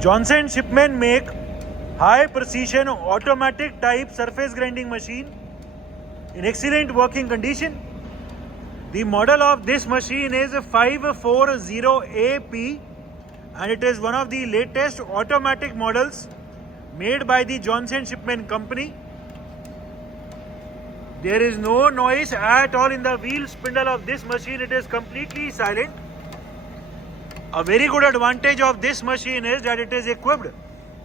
Johnson Shipman make high precision automatic type surface grinding machine in excellent working condition. The model of this machine is 540AP and it is one of the latest automatic models made by the Johnson Shipman company. There is no noise at all in the wheel spindle of this machine. It is completely silent. A very good advantage of this machine is that it is equipped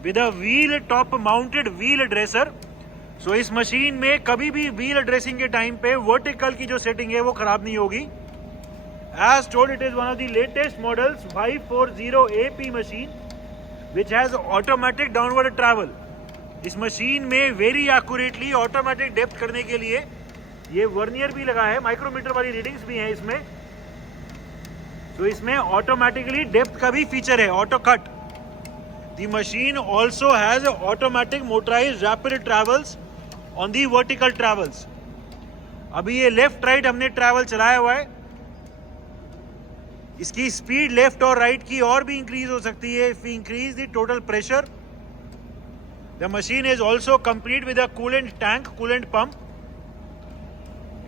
with a wheel top mounted wheel dresser. So इस machine में कभी भी wheel dressing के time पे vertical की जो setting है वो खराब नहीं होगी. As told, it is one of the latest models 540AP machine which has automatic downward travel. इस मशीन में वेरी एक्यूरेटली ऑटोमेटिक डेप्थ करने के लिए ये वर्नियर भी लगा है, माइक्रोमीटर वाली रीडिंग्स भी हैं इसमें. तो इसमें ऑटोमेटिकली डेप्थ का भी फीचर है, auto cut. The machine also has automatic motorised rapid travels on the vertical travels. अभी ये लेफ्ट राइट हमने ट्रैवल चलाया हुआ है. इसकी स्पीड लेफ्ट और राइट की और भी इंक्रीज हो सकती है if we increase the total pressure. The machine is also complete with a coolant tank, coolant pump.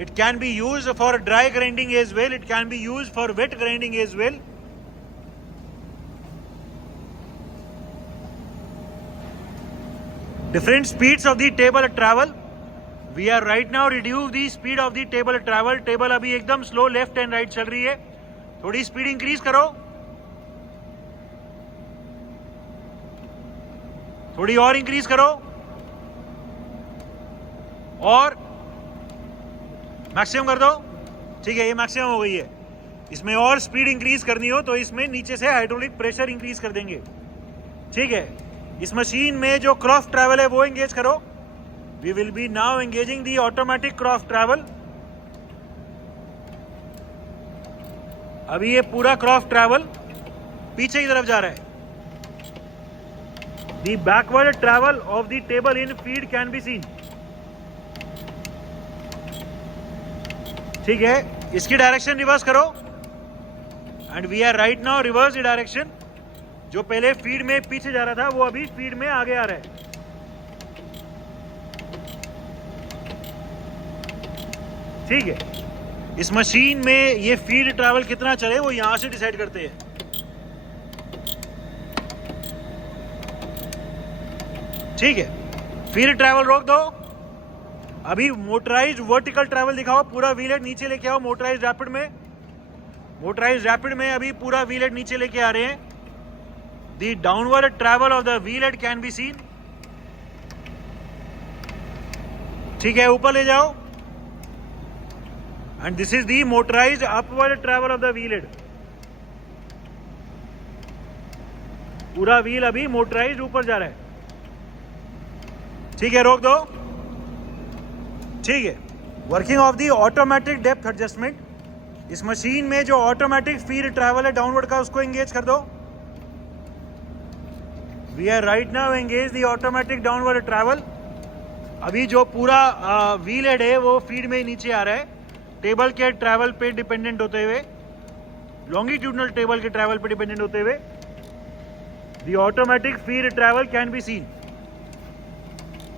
It can be used for dry grinding as well. It can be used for wet grinding as well. Different speeds of the table travel. We are right now reduce the speed of the table travel. Table अभी एकदम slow left and right चल रही है. थोड़ी speed increase करो. थोड़ी और increase करो और मैक्सिमम कर दो. ठीक है, ये मैक्सिमम हो गई है. इसमें और स्पीड इंक्रीज करनी हो तो इसमें नीचे से हाइड्रोलिक प्रेशर इंक्रीज कर देंगे. ठीक है, इस मशीन में जो क्रॉफ्ट ट्रैवल है वो एंगेज करो. We will be now engaging the automatic croft travel. अभी ये पूरा क्रॉफ्ट ट्रैवल पीछे की तरफ जा रहा है. The backward travel of the table in feed can be seen. ठीक है, इसकी डायरेक्शन रिवर्स करो and we are right now reverse the direction. जो पहले फीड में पीछे जा रहा था वो अभी फीड में आगे आ रहा है. ठीक है, इस मशीन में ये फीड ट्रैवल कितना चले वो यहां से डिसाइड करते हैं. ठीक है, फिर ट्रैवल रोक दो. अभी मोटराइज्ड वर्टिकल ट्रैवल दिखाओ. पूरा व्हील नीचे लेके आओ. मोटराइज्ड रैपिड में, मोटराइज्ड रैपिड में अभी पूरा व्हील नीचे लेके आ रहे हैं. The downward travel of the wheel can be scene. ठीक है, ऊपर ले जाओ and this is the motorised upward travel of the wheel. पूरा व्हील अभी मोटराइज्ड ऊपर जा रहा है. ठीक है, रोक दो. ठीक है, working of the automatic depth adjustment. इस मशीन में जो ऑटोमेटिक फीड ट्रैवल है डाउनवर्ड का उसको एंगेज कर दो. We are right now engage the automatic downward travel. अभी जो पूरा व्हील हेड है वो फीड में नीचे आ रहा है, टेबल के ट्रैवल पे डिपेंडेंट होते हुए, लॉन्गिट्यूडनल टेबल के ट्रैवल पे डिपेंडेंट होते हुए. The automatic feed travel can be seen.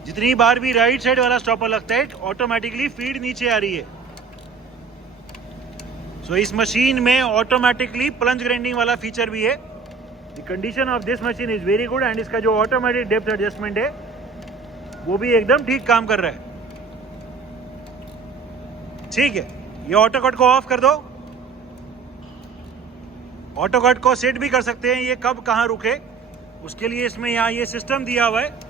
जितनी बार भी राइट साइड वाला स्टॉपर लगता है ऑटोमेटिकली फीड नीचे आ रही है. सो इस मशीन में ऑटोमेटिकली प्लंज ग्राइंडिंग वाला फीचर भी है. The condition of this machine is very good and इसका जो ऑटोमेटिक डेप्थ एडजस्टमेंट है वो भी एकदम ठीक काम कर रहा है. ठीक है, ये ऑटो कट को ऑफ कर दो. ऑटो कट को सेट भी कर सकते हैं ये कब कहाँ रुके उसके लिए इसमें यहाँ ये सिस्टम दिया हुआ है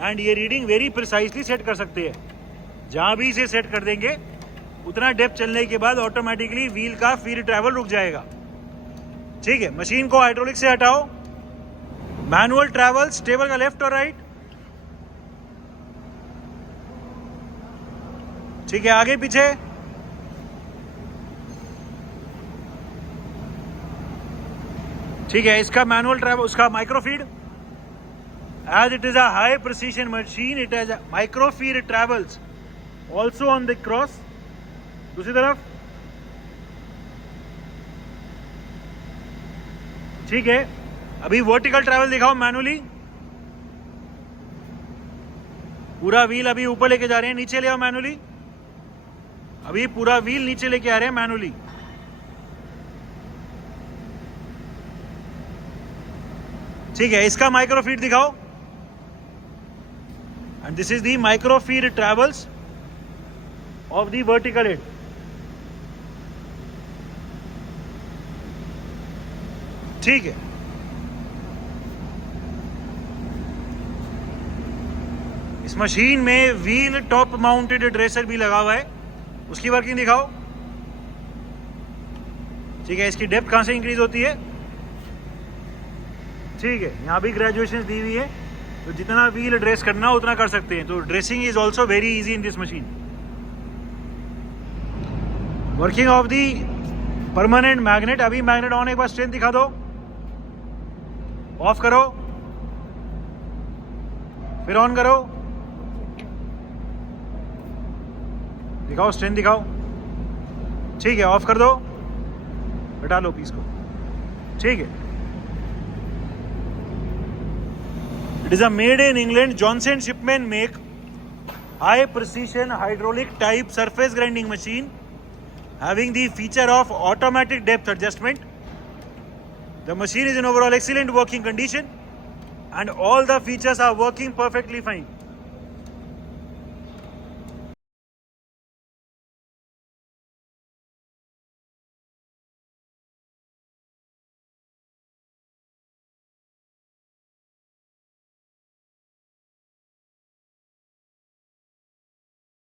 एंड ये रीडिंग वेरी प्रिसाइजली सेट कर सकते हैं. जहां भी इसे सेट कर देंगे उतना डेप्थ चलने के बाद ऑटोमेटिकली व्हील का फीड ट्रैवल रुक जाएगा. ठीक है, मशीन को हाइड्रोलिक से हटाओ. मैनुअल ट्रैवल्स टेबल का लेफ्ट और राइट. ठीक है, आगे पीछे. ठीक है, इसका मैनुअल ट्रैवल, उसका माइक्रोफीड. As it is a high precision machine, it has a microfeed travels also on the cross. दूसरी तरफ. ठीक है, अभी वर्टिकल ट्रैवल दिखाओ मैनुअली। पूरा व्हील अभी ऊपर लेके जा रहे हैं, नीचे ले आओ मैनुअली। अभी पूरा व्हील नीचे लेके आ रहे हैं मैनुअली। ठीक है, इसका माइक्रो फीड दिखाओ। And this is the micro feed travels of the vertical head. ठीक है, इस मशीन में व्हील टॉप माउंटेड ड्रेसर भी लगा हुआ है, उसकी वर्किंग दिखाओ। ठीक है, इसकी डेप्थ कहां से इंक्रीज होती है। ठीक है, यहाँ भी ग्रेजुएशन दी हुई है, तो जितना व्हील ड्रेस करना उतना कर सकते हैं। तो dressing is also very easy in this machine. Working of the permanent magnet. अभी मैग्नेट ऑन, एक बार स्ट्रेंथ दिखा दो, ऑफ करो, फिर ऑन करो, दिखाओ स्ट्रेंथ दिखाओ। ठीक है, ऑफ कर दो, हटा लो पीस को। ठीक है, it is a made in England Johnson Shipman make high precision hydraulic type surface grinding machine having the feature of automatic depth adjustment. The machine is in overall excellent working condition and all the features are working perfectly fine.